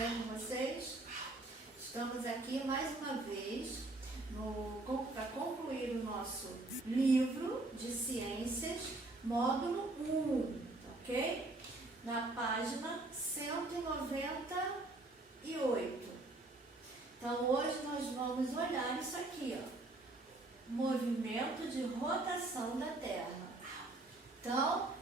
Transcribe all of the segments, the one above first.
bem com vocês? Estamos aqui mais uma vez para concluir o nosso livro de ciências, módulo 1, ok? Na página 198. Então, hoje nós vamos olhar isso aqui, ó. Movimento de rotação da Terra. Então,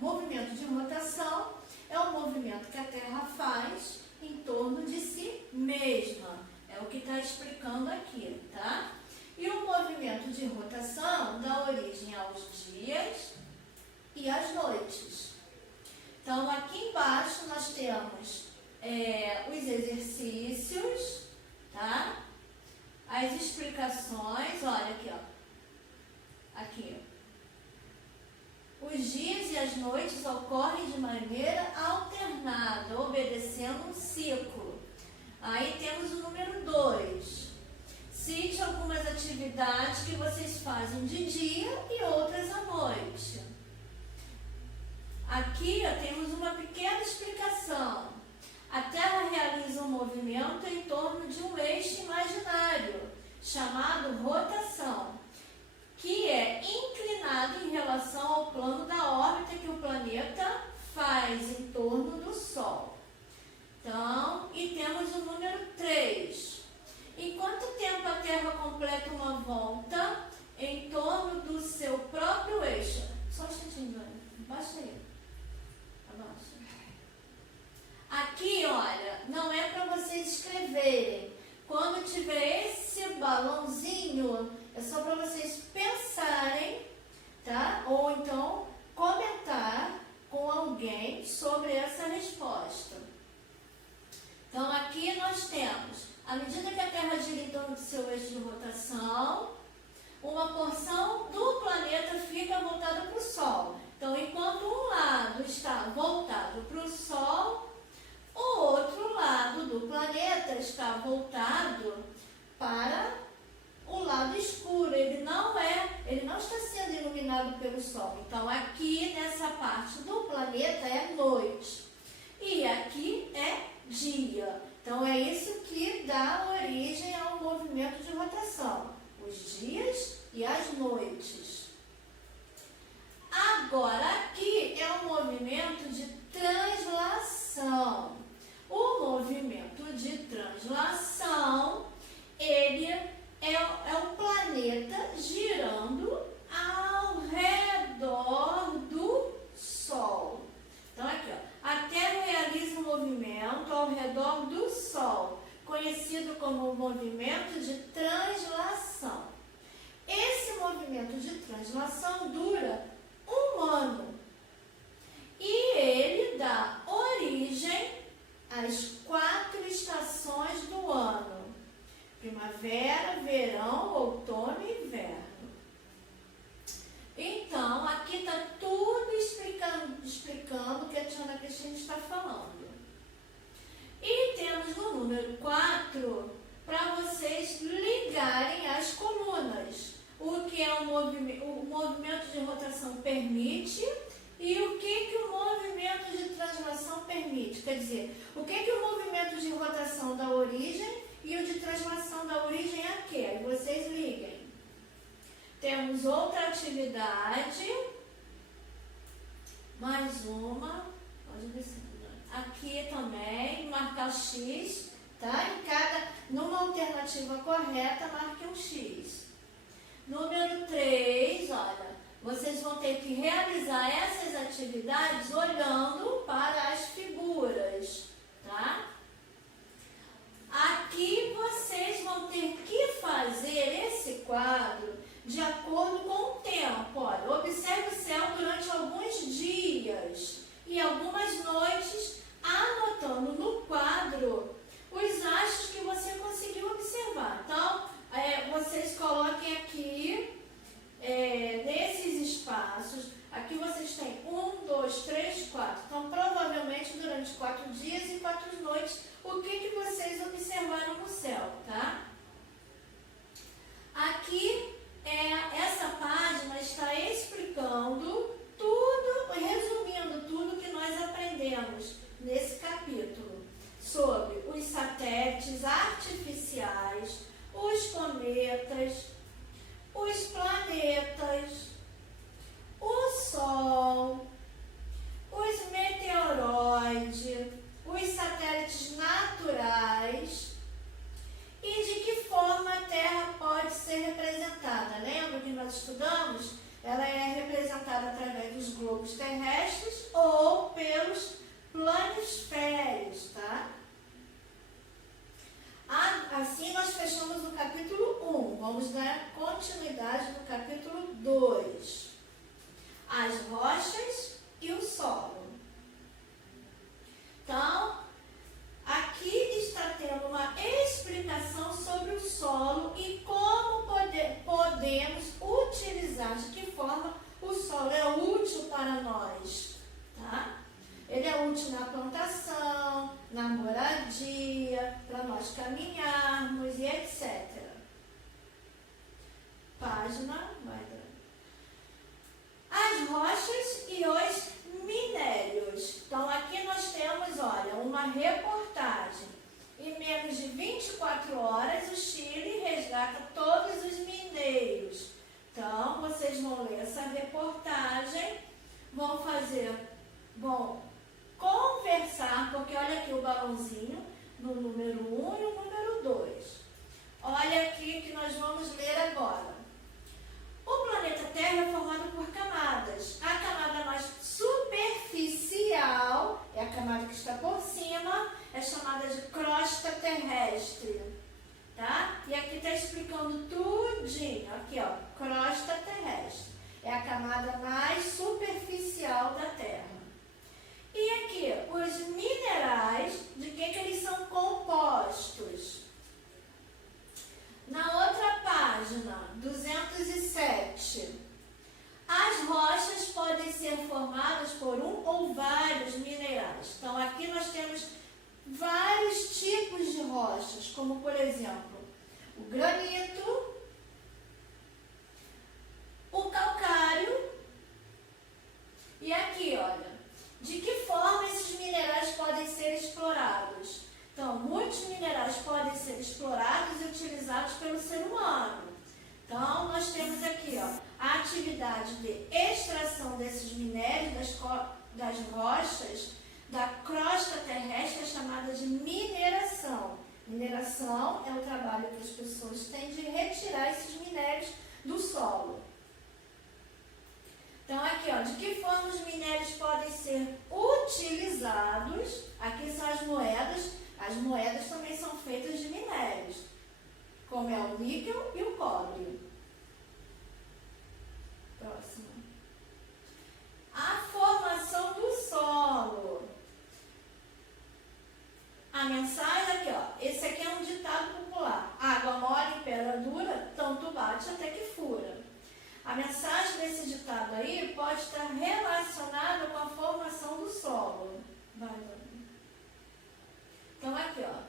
movimento de rotação é o movimento que a Terra faz em torno de si mesma. É o que está explicando aqui, tá? E o movimento de rotação dá origem aos dias e às noites. Então, aqui embaixo nós temos os exercícios, tá? As explicações, olha aqui, ó. Aqui, ó. Os dias e as noites ocorrem de maneira alternada, obedecendo um ciclo. Aí temos o número 2. Cite algumas atividades que vocês fazem de dia e outras à noite. Aqui, ó, temos uma pequena explicação. A Terra realiza um movimento em torno de um eixo imaginário, chamado rotação, que é inclinado em relação ao plano da órbita que o planeta faz em torno do Sol. Então, e temos o número 3. Em quanto tempo a Terra completa uma volta em torno do seu próprio eixo? Só um instantinho, Dani. Abaixa aí. Abaixa. Aqui, olha, não é para vocês escreverem. Quando tiver esse balãozinho, é só para vocês pensarem, tá? Ou então comentar com alguém sobre essa resposta. Então, aqui nós temos, à medida que a Terra gira em torno do seu eixo de rotação, uma porção do planeta fica voltada para o Sol. Então, enquanto um lado está voltado para o Sol, o outro lado do planeta está voltado para o lado escuro. Ele não está sendo iluminado pelo Sol. Então, aqui nessa parte do planeta é noite e aqui é dia. Então, é isso que dá origem ao movimento de rotação, os dias e as noites. Agora, aqui é um movimento de translação. O movimento de translação, ele é o planeta girando ao redor do Sol. Então, aqui, ó, a Terra realiza um movimento ao redor do Sol, conhecido como movimento de translação. Esse movimento de translação dura 1 ano e ele dá origem às 4 estações do ano: primavera, verão, outono e inverno. Então, aqui está tudo explicando o que a tia Ana Cristina está falando. E temos no número 4 para vocês ligarem as colunas. O que é o movimento de rotação permite e o que o movimento de translação permite. Quer dizer, o que o movimento de rotação dá origem e o de translação dá origem a quê? Aí vocês liguem. Temos outra atividade. Mais uma. Pode descer. Aqui também, marcar X, tá? Numa alternativa correta, marque um X. Número 3, olha, vocês vão ter que realizar essas atividades olhando para as figuras, tá? Aqui vocês vão ter que fazer esse quadro de acordo com o tempo. Olha, observe o céu durante alguns dias e algumas noites, anotando no quadro os astros que você conseguiu observar. Então, vocês coloquem aqui, nesses espaços, aqui vocês têm 1, 2, 3, 4. Então, provavelmente, durante 4 dias e 4 noites, o que vocês observaram no céu, tá? Aqui, essa página está explicando tudo, resumindo tudo que nós aprendemos nesse capítulo. globos terrestres ou pelos planisférios, tá? Assim nós fechamos o capítulo 1. Vamos dar continuidade no capítulo 2. As rochas e o solo. Então, aqui está tendo uma explicação sobre o solo e como podemos utilizar, de que forma o solo é útil para nós, tá? Ele é útil na plantação, na moradia, para nós caminharmos e etc. Página, vai dar. As rochas e os minérios. Então, aqui nós temos, olha, uma reportagem. Em menos de 24 horas, o Chile resgata todos os mineiros. Então, vocês vão ler essa reportagem, vão conversar, porque olha aqui o balãozinho no número 1 e o número 2. Olha aqui que nós vamos ler agora. O planeta Terra é formado por camadas. A camada mais superficial, é a camada que está por cima, é chamada de crosta terrestre, tá? E aqui está explicando tudinho. Aqui, ó, crosta terrestre. É a camada mais superficial da Terra. E aqui, os minerais, de que eles são compostos? Na outra página, 207, as rochas podem ser formadas por um ou vários minerais. Então, aqui nós temos vários tipos de rochas, como, por exemplo, o granito, o calcário e aqui, olha, de que forma esses minerais podem ser explorados? Então, muitos minerais podem ser explorados e utilizados pelo ser humano. Então, nós temos aqui, ó, a atividade de extração desses minérios das rochas da crosta terrestre, é chamada de mineração. Mineração é o trabalho que as pessoas têm de retirar esses minérios do solo. Então, aqui, ó, de que forma os minérios podem ser utilizados? Aqui são as moedas. As moedas também são feitas de minérios, como é o níquel e o cobre. Próximo. A formação do solo. A mensagem aqui, ó. Esse aqui é um ditado popular. Água mole em pedra dura, tanto bate até que fura. A mensagem desse ditado aí pode estar relacionada com a formação do solo. Vai. Então, aqui, ó,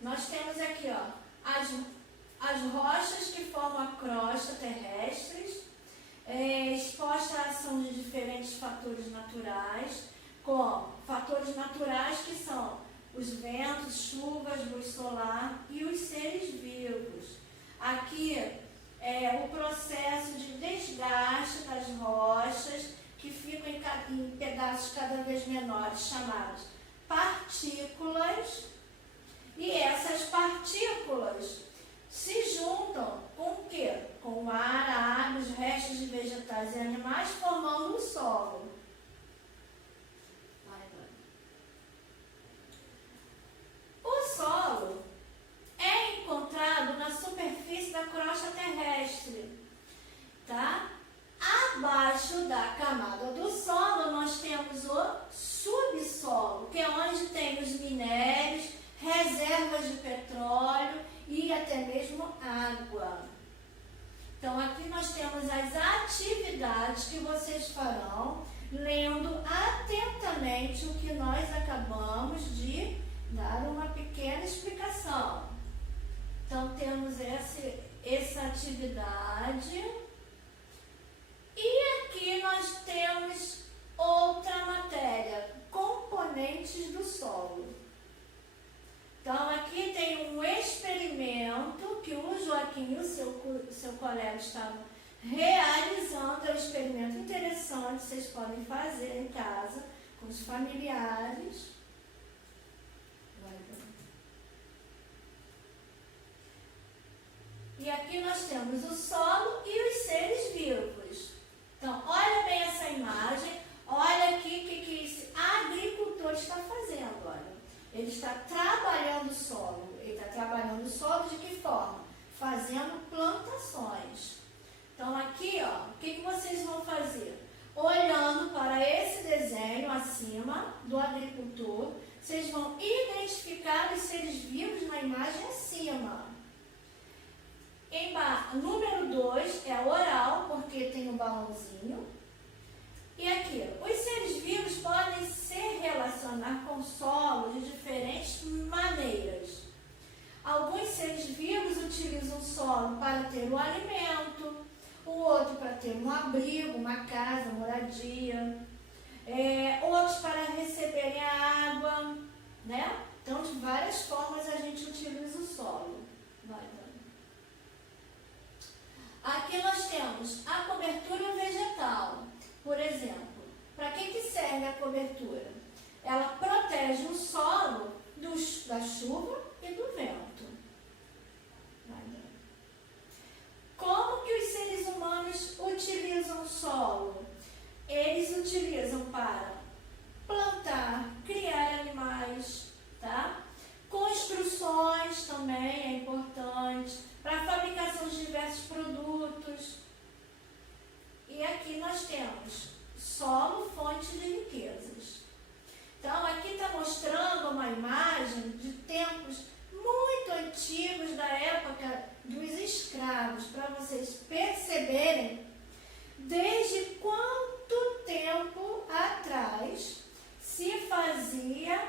nós temos aqui, ó, as rochas que formam a crosta terrestres, exposta à ação de diferentes fatores naturais, como fatores naturais que são os ventos, chuvas, luz solar e os seres vivos. Aqui é o processo de desgaste das rochas que ficam em pedaços cada vez menores, chamados partículas, e essas partículas se juntam com o quê? Com o ar, a água, os restos de vegetais e animais, formando o solo. O solo é encontrado na superfície da crosta terrestre, tá? Abaixo da camada do solo, nós temos o subsolo, que é onde tem os minérios, reservas de petróleo e até mesmo água. Então, aqui nós temos as atividades que vocês farão, lendo atentamente o que nós acabamos de dar uma pequena explicação. Então, temos essa atividade. E aqui nós temos outra matéria, componentes do solo. Então, aqui tem um experimento que o Joaquim e o seu colega estavam realizando. É um experimento interessante, vocês podem fazer em casa, com os familiares. E aqui nós temos o solo e os seres vivos. Então, olha bem essa imagem. cima do agricultor, vocês vão identificar os seres vivos na imagem acima. Número 2 é oral, porque tem um balãozinho. E aqui, os seres vivos podem se relacionar com o solo de diferentes maneiras. Alguns seres vivos utilizam o solo para ter um alimento, o outro para ter um abrigo, uma casa, moradia, outros para receberem a água, né? Então, de várias formas a gente utiliza o solo. Vai, Dani. Aqui nós temos a cobertura vegetal. Por exemplo, para que serve a cobertura? Ela protege o solo da chuva e do vento. Como que os seres humanos utilizam o solo? Eles utilizam para plantar, criar animais, tá? Construções também é importante, para a fabricação de diversos produtos. E aqui nós temos solo, fonte de riquezas. Então, aqui está mostrando uma imagem de tempos muito antigos, da época dos escravos, para vocês perceberem desde quanto tempo atrás se fazia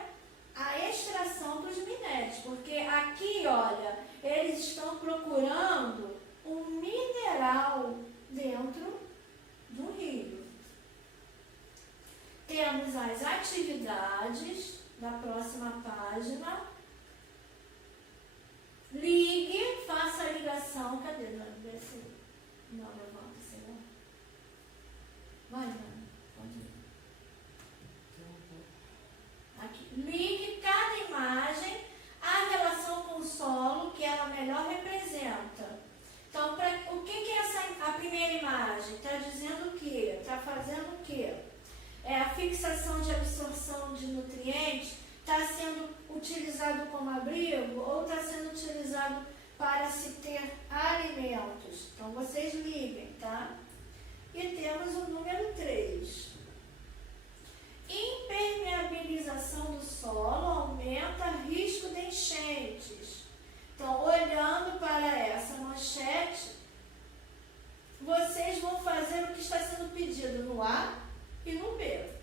a extração dos minérios. Porque aqui, olha, eles estão procurando um mineral dentro do rio. Temos as atividades da próxima página. Ligue, faça a ligação. Cadê, Dani? Vê se não levanta, sei lá. Vai, Dani. Pode ir. Aqui. Ligue cada imagem à relação com o solo que ela melhor representa. Então, o que é a primeira imagem? Está dizendo o quê? Está fazendo o quê? É a fixação de absorção de nutrientes. Está sendo utilizado como abrigo ou está sendo utilizado para se ter alimentos? Então, vocês liguem, tá? E temos o número 3. Impermeabilização do solo aumenta risco de enchentes. Então, olhando para essa manchete, vocês vão fazer o que está sendo pedido no A e no B.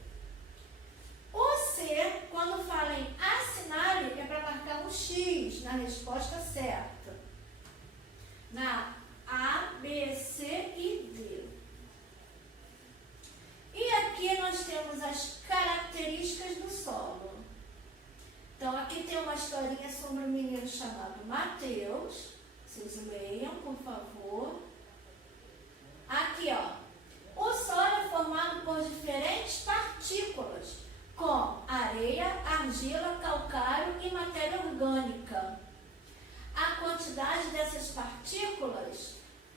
O C, quando fala em assinale, é para marcar um X na resposta certa. Na A, B, C e D. E aqui nós temos as características do solo. Então, aqui tem uma historinha sobre um menino chamado Mateus. Vocês leiam, por favor. Aqui, ó. O solo é formado por diferentes partículas, como areia, argila, calcário e matéria orgânica. A quantidade dessas partículas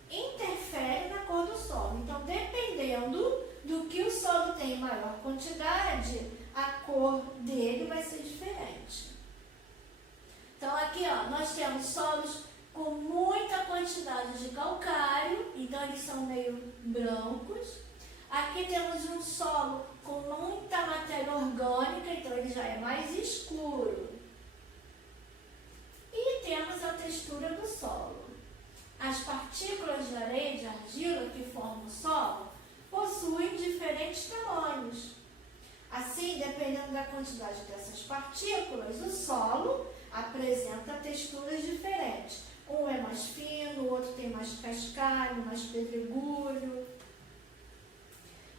interfere na cor do solo. Então, dependendo do que o solo tem em maior quantidade, a cor dele vai ser diferente. Então, aqui, ó, nós temos solos com muita quantidade de calcário, então eles são meio brancos. Aqui temos um solo com muita matéria orgânica, então ele já é mais escuro. E temos a textura do solo. As partículas de areia e de argila que formam o solo possuem diferentes tamanhos. Assim, dependendo da quantidade dessas partículas, o solo apresenta texturas diferentes. Um é mais fino, o outro tem mais cascalho, mais pedregulho.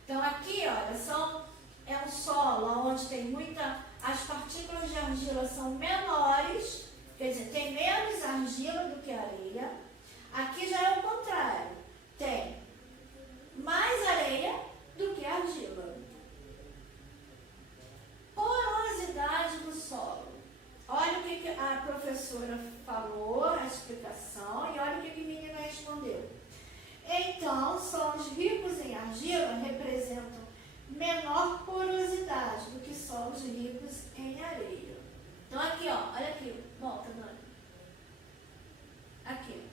Então, aqui, olha, é um solo onde tem as partículas de argila são menores, quer dizer, tem menos argila do que areia. Aqui já é o contrário, tem mais areia do que argila. Porosidade do solo. Olha o que a professora falou, a explicação, e olha o que a menina respondeu. Então, solos ricos em argila representam menor porosidade do que solos ricos em areia. Então, aqui, ó, olha aqui, volta, Dani. Aqui.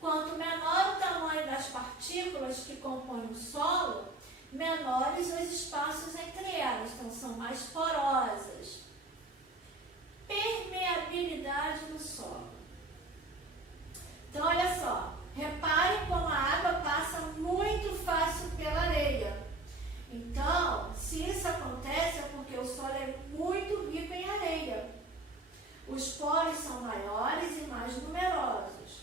Quanto menor o tamanho das partículas que compõem o solo, menores os espaços entre elas, então são mais porosas. Permeabilidade do solo. Então, olha só, repare como a água passa muito fácil pela areia. Então, se isso acontece é porque o solo é muito rico em areia. Os poros são maiores e mais numerosos.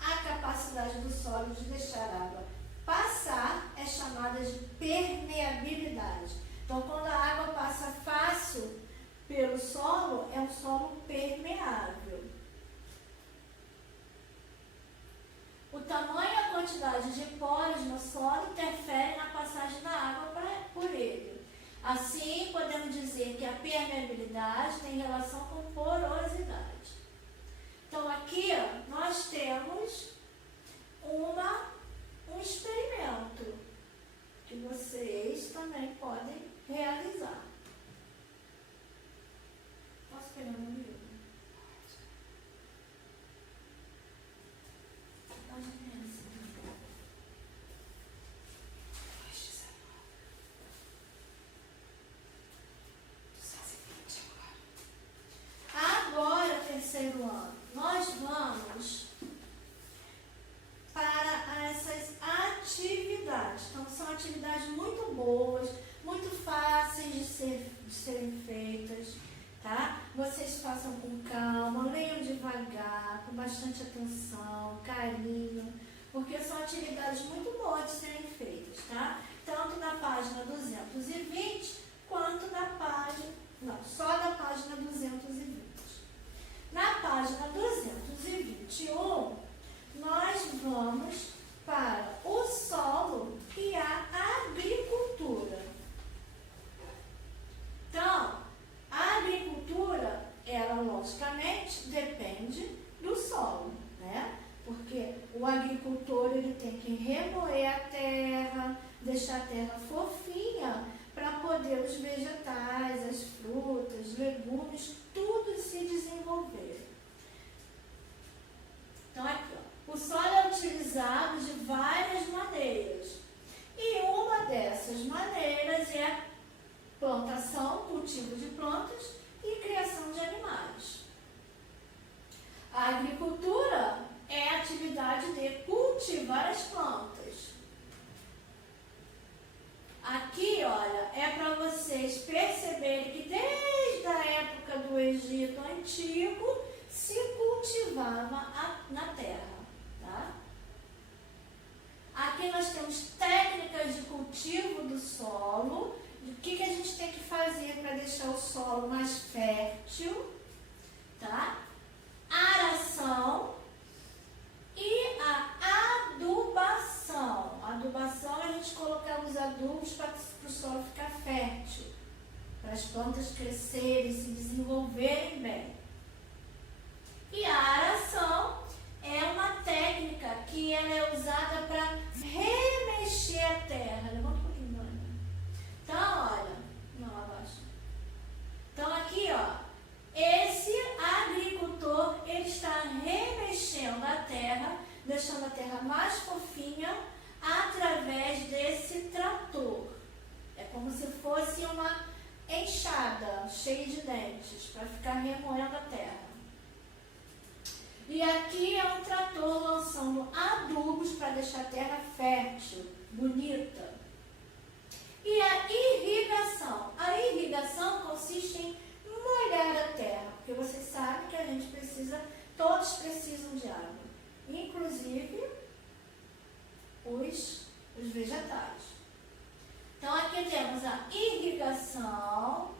A capacidade do solo de deixar a água passar é chamada de permeabilidade. Então, quando a água passa fácil pelo solo, é um solo permeável. O tamanho e a quantidade de poros no solo interferem na passagem da água por ele. Assim, podemos dizer que a permeabilidade tem relação com porosidade. Então, aqui nós temos um experimento que vocês também podem realizar. Posso pegar meu livro? Agora, terceiro ano, nós vamos para essas atividades. Então, são atividades muito boas, muito fáceis de serem feitas, tá? Vocês façam com calma, leiam devagar, com bastante atenção, carinho, porque são atividades muito boas de serem feitas, tá? Tanto na página 220, quanto na página, não, só da página 220. Na página 221, nós vamos para o solo e a agricultura. Então, a agricultura, ela logicamente depende do solo, né? Porque o agricultor ele tem que remoer a terra, deixar a terra fofinha para poder os vegetais, as frutas, legumes, tudo se desenvolver. Então, aqui, ó, o solo é utilizado de várias maneiras. E uma dessas maneiras é a plantação, cultivo de plantas e criação de animais. A agricultura é a atividade de cultivar as plantas. Aqui, olha, é para vocês perceberem que desde a época do Egito Antigo se cultivava na terra, tá? Aqui nós temos técnicas de cultivo do solo. O que a gente tem que fazer para deixar o solo mais fértil, tá? Aração e a adubação. A adubação é a gente colocar os adubos para o solo ficar fértil, para as plantas crescerem, se desenvolverem bem. E a aração é uma técnica que ela é usada para remexer a terra. Levanta um pouquinho, Dona. Então, olha, não, abaixo. Então, aqui, ó, esse agricultor, ele está remexendo a terra, deixando a terra mais fofinha através desse trator. É como se fosse uma enxada cheia de dentes para ficar remoendo a terra. E aqui é um trator lançando adubos para deixar a terra fértil, bonita. E a irrigação. A irrigação consiste em molhar a terra, porque vocês sabem que a gente precisa, todos precisam de água, inclusive os vegetais. Então aqui temos a irrigação.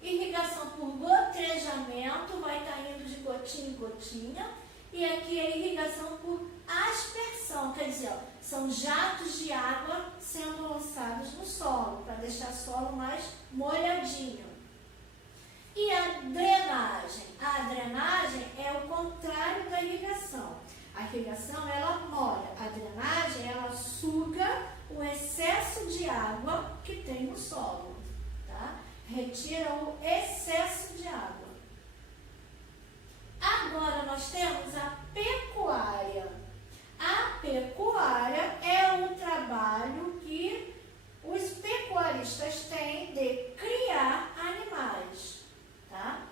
Irrigação por gotejamento, vai caindo de gotinha em gotinha. E aqui a irrigação por aspersão, quer dizer, ó, são jatos de água sendo lançados no solo, para deixar o solo mais molhadinho. E a drenagem? A drenagem é o contrário da irrigação. A irrigação, ela molha. A drenagem, ela suga o excesso de água que tem no solo, tá? Retira o excesso de água. Agora nós temos a pecuária. A pecuária é um trabalho que os pecuaristas têm de criar animais, tá?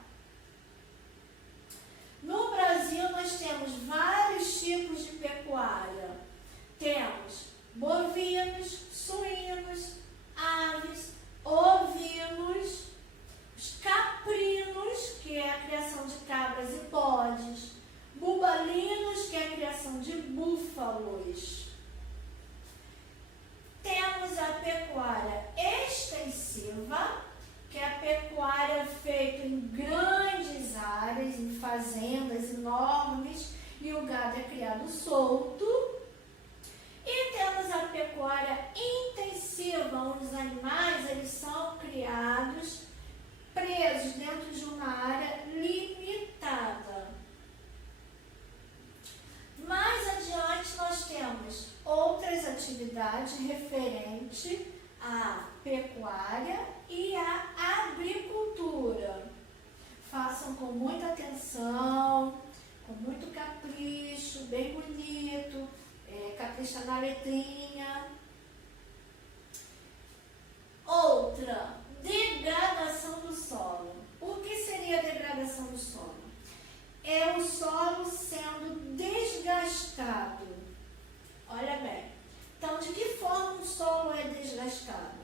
No Brasil, nós temos vários tipos de pecuária. Temos bovinos, suínos, aves, ovinos, os caprinos, que é a criação de cabras e bodes, bubalinos, que é a criação de búfalos. Temos a pecuária extensiva, que é a pecuária feita em grandes áreas, em fazendas enormes, e o gado é criado solto. E temos a pecuária intensiva, onde os animais eles são criados presos dentro de uma área limitada. Mais adiante nós temos outras atividades referentes à pecuária e à agricultura. Façam com muita atenção, com muito capricho, bem bonito, capricha na letrinha. Outra, degradação do solo. O que seria a degradação do solo? É o solo sendo desgastado. Olha bem. Então, de que forma um solo é desgastado?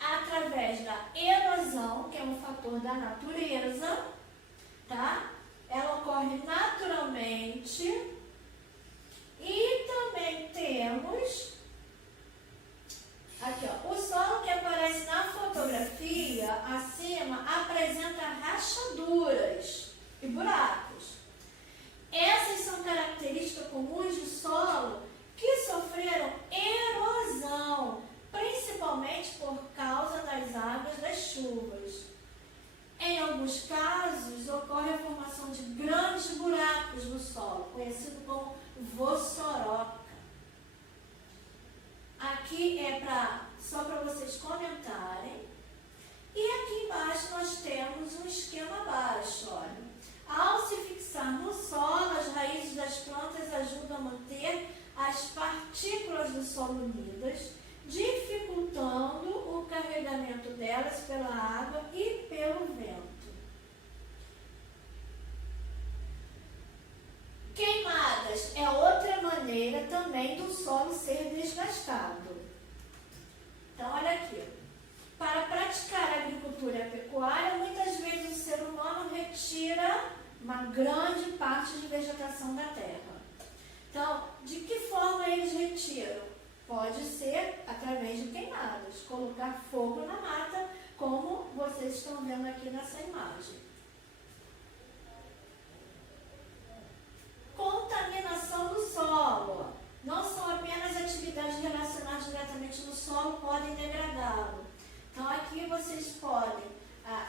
Através da erosão, que é um fator da natureza, tá? Ela ocorre naturalmente. E também temos, aqui ó, o solo que aparece na fotografia acima apresenta rachaduras e buracos. Essas são características comuns de solo que sofreram erosão, principalmente por causa das águas das chuvas. Em alguns casos, ocorre a formação de grandes buracos no solo, conhecido como vossoroca. Aqui é só para vocês comentarem. E aqui embaixo nós temos um esquema abaixo, olha. Ao se fixar no solo, as raízes das plantas ajudam a manter as partículas do solo unidas, dificultando o carregamento delas pela água e pelo vento. Queimadas é outra maneira também do solo ser desgastado. Então, olha aqui. Para praticar a agricultura e a pecuária, muitas vezes o ser humano retira uma grande parte de vegetação da terra. Então, de que forma eles retiram? Pode ser através de queimadas, colocar fogo na mata, como vocês estão vendo aqui nessa imagem. Contaminação do solo. Não são apenas atividades relacionadas diretamente no solo podem degradá-lo. Então aqui vocês podem,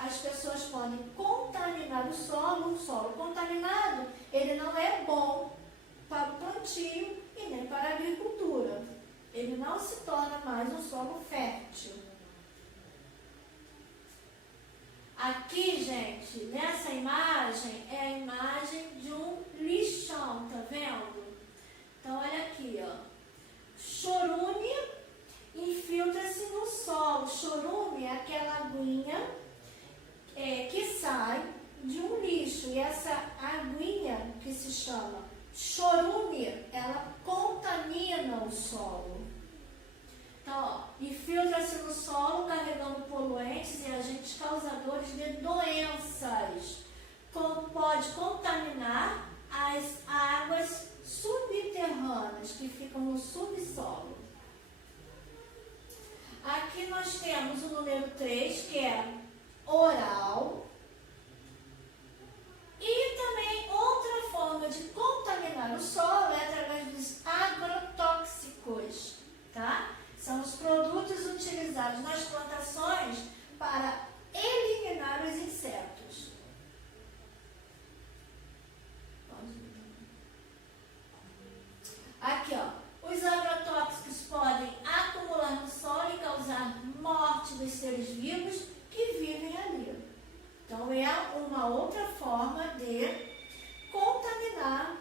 as pessoas podem contaminar o solo. Um solo contaminado, ele não é bom para o plantio e nem para a agricultura. Ele não se torna mais um solo fértil. Aqui, gente, nessa imagem, é a imagem de um lixão, tá vendo? Então, olha aqui, ó. Chorume infiltra-se no solo. Chorume é aquela aguinha que sai de um lixo. E essa aguinha, que se chama chorume, ela contamina o solo. Então, ó, infiltra-se no solo carregando poluentes e agentes causadores de doenças. Pode contaminar as águas subterrâneas que ficam no subsolo. Aqui nós temos o número 3, que é oral. E também outra forma de contaminar o solo é através dos agrotóxicos, tá? São os produtos utilizados nas plantações para eliminar os insetos. Aqui, ó. Os agrotóxicos podem acumular no solo e causar morte dos seres vivos que vivem ali. Então, é uma outra forma de contaminar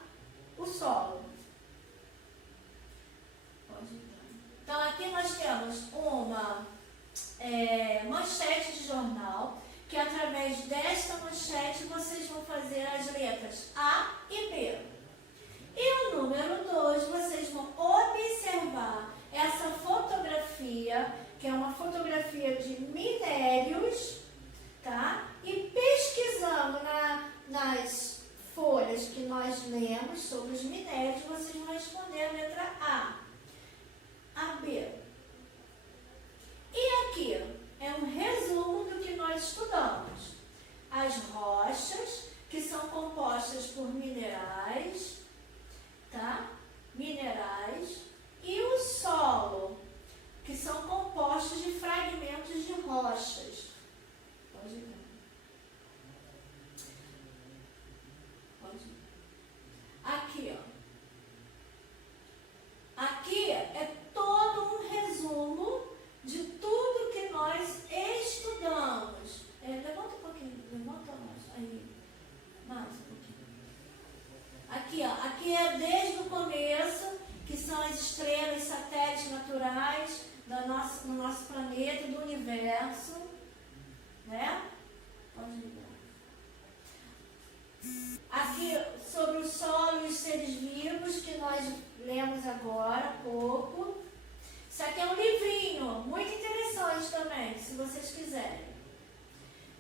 o solo. Pode ir. Então, aqui nós temos uma manchete de jornal, que através desta manchete vocês vão fazer as letras A e B. E o número 2, vocês vão observar essa fotografia, que é uma fotografia de minérios, tá? E pesquisando nas folhas que nós lemos sobre os minérios, vocês vão responder a letra A B. E aqui é um resumo do que nós estudamos. As rochas, que são compostas por minerais, tá? Minerais. E o solo, que são compostos de fragmentos de rochas. Pode ver. Pode ver. Aqui, ó. Aqui é todo um resumo de tudo que nós estudamos. Levanta um pouquinho, levanta mais. Aí, mais um pouquinho. Aqui, ó. Aqui é desde o começo, que são as estrelas, satélites naturais do nosso planeta, do universo, né? Pode ligar. Aqui sobre o solo e os seres vivos, que nós lemos agora há pouco. Isso aqui é um livrinho, muito interessante também, se vocês quiserem.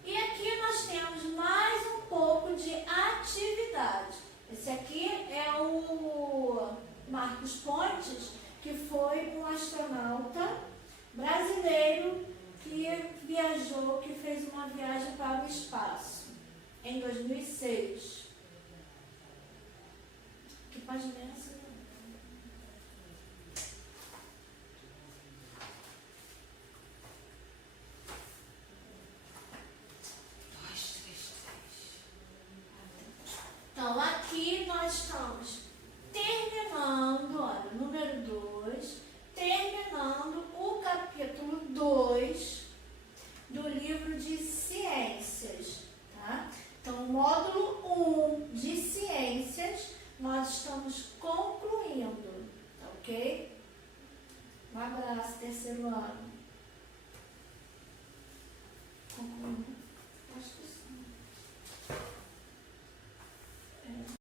E aqui nós temos mais um pouco de atividade. Esse aqui é o Marcos Pontes, que foi um astronauta brasileiro que viajou, que fez uma viagem para o espaço em 2006. Que página é essa? 2, 3, 3. Então, aqui nós estamos terminando, olha, número 2, terminando o capítulo 2 do livro de ciências, tá? Então, o módulo 1 de ciências, nós estamos concluindo, ok? Um abraço, terceiro ano.